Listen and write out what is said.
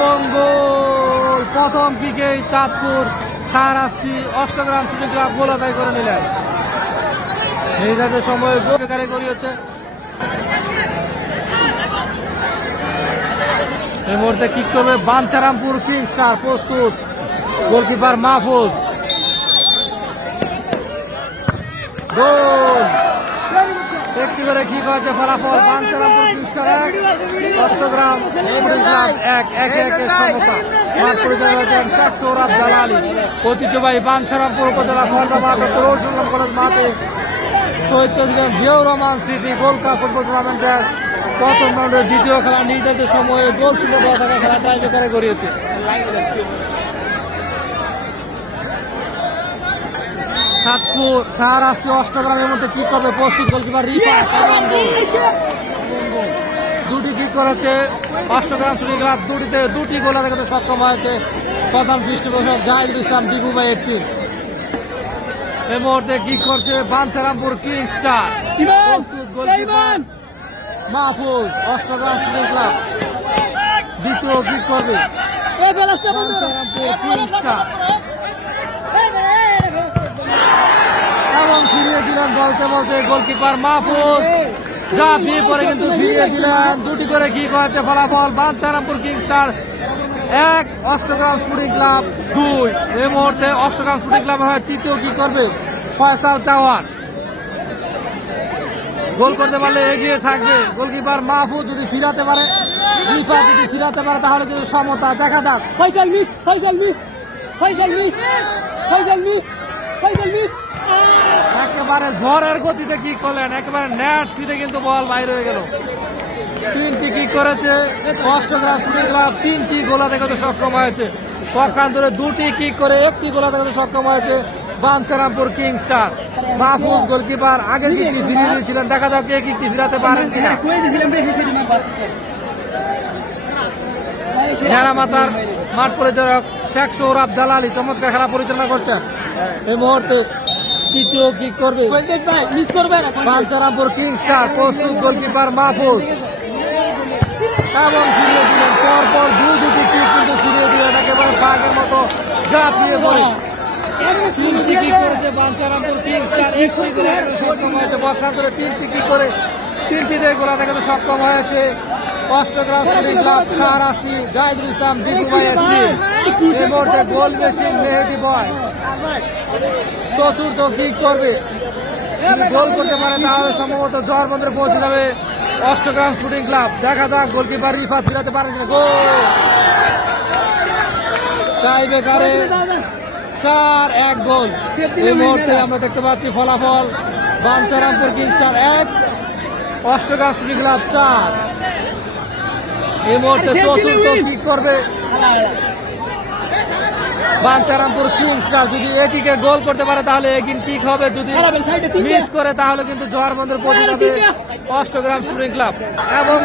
এবং গোল। প্রথম কিকেই Chandpur Shahrasti Ashtagram shooting club goal আদায় করে নিলেন। নির্ধারিত সময়ে গোল কারিগরি হচ্ছে এই মুহূর্তে কিক করবে বাঞ্চারামপুর কিং প্রস্তুত। গোলকিপার মাহফুজ। গোল! একটি করে কি করেছে ফলাফল? অষ্টগ্রাম ক্লাব এক এক একের সমতা। মাঠ পরিচালনা করেছেন শেখ সৌরভ জালালি। ঐতিহ্যবাহী বাঞ্চারামপুর উপজেলা ফলটা কলেজ মাঠে শহীদ প্রেসিডেন্ট জিয়াউর রহমান স্মৃতি গোল্ড কাপ ফুটবল টুর্নামেন্টের প্রথম রাউন্ডের দ্বিতীয় খেলা নির্ধারিত সময়ে গোল করা থাকা খেলা টাইব্রেকারে গড়িয়েছে। সাতপুর শাহরাস্তি অষ্টগ্রামের মধ্যে কি করবে? প্রস্তুত গোলকিপার দুটি কি করেছে? অষ্টগ্রাম ক্লাব দুটিতে দুটি গোল দেখাতে সক্ষম হয়েছে প্রধান পৃষ্ঠপোষক জাহিদুল ইসলাম দিবু ভাইয়ের টিম এই মুহূর্তে কি করছে? Bancharampur king star Mahfuz Ashtagram shooting club দ্বিতীয় কি করবে? বাঞ্চারামপুর কিং স্টার এবং ফিরিয়ে দিলেন বলতে বলতে গোলকিপার মাহফুজ। যা বিয়ে পরে কিন্তু ফিরিয়ে দিলেন। দুটি করে কি করেছে ফলাফল? বাঞ্চারামপুর কিং স্টার এক, অষ্টগ্রাম শুটিং ক্লাব দুই। এই মুহূর্তে অষ্টগ্রাম শুটিং ক্লাব হয় তৃতীয় কি করবে? ফয়সাল টাওয়ার। গোল করতে পারলে এগিয়ে থাকবে। গোলকিপার মাহফুজ যদি ফিরাতে পারে যদি ফিরাতে পারে, তাহলে কিন্তু সমতা দেখা যাক। Faisal miss Faisal miss Faisal miss Faisal miss একেবারে ঝড়ের গতিতে কি করলেন? একেবারে নেট সিটে কিন্তু বল বাইরে হয়ে গেল। তিনটি কি করেছে? অষ্টগ্রাম শুটিং ক্লাব তিনটি গোলা দেখাতে সক্ষম হয়েছে। পক্ষান্তরে দুটি কি করে একটি গোলা দেখাতে সক্ষম হয়েছে Bancharampur king star Mahfuz goalkeeper আগের কিকটি ফিরিয়ে দিয়েছিলেন? দেখা যাক কে কিকটি ফিরাতে পারেন কিনা। মাতার মাঠ পরিচালক শেখ সৌরভ জালালি চমৎকার খেলা পরিচালনা করছেন। এই মুহূর্তে তৃতীয় কিক করবে? বাঞ্চারামপুর কিং স্টার প্রস্তুত গোলকিপার মাহফুজ। এবং ফিরিয়ে দিলেন পরপর দুটি কিক কিন্তু ফিরিয়ে দিলেন একেবারে বাঘের মতো ঝাঁপিয়ে পড়ে। তিনটি কি করেছে বাঞ্চারামপুর কিং স্টার একটি গোলা সক্ষম হয়েছে। বর্ষান্তরে তিনটি কি করে তিনটিতে গোলা দেখাতে সক্ষম হয়েছে। অষ্টগ্রাম শুটিং ক্লাব শাহরাস্তি জাহিদুল ইসলাম দিবু ভাইয়ের গোল মেশিন মেহেদি বয় চতুর্থ কি করবে। গোল করতে পারে, তাহলে সম্ভবত জ্বর বন্ধে পৌঁছে যাবে অষ্টগ্রাম শুটিং ক্লাব দেখা যাক গোলকিপার রিফা ফিরাতে পারে গোল তাই বেকারে চার এক গোল এই মুহূর্তে আমরা দেখতে পাচ্ছি ফলাফল। বাঞ্চারামপুর কিংস্টার এক, অষ্টগ্রাম শুটিং ক্লাব চার। এই মুহূর্তে চতুর্থ কি করবে? বাঞ্চারামপুর কিংস্টার যদি এটিকে গোল করতে পারে তাহলে এগিন কিক হবে। যদি মিস করে তাহলে কিন্তু জোয়ার বন্দর পৌঁছে যাবে অষ্টগ্রাম শুটিং ক্লাব এবং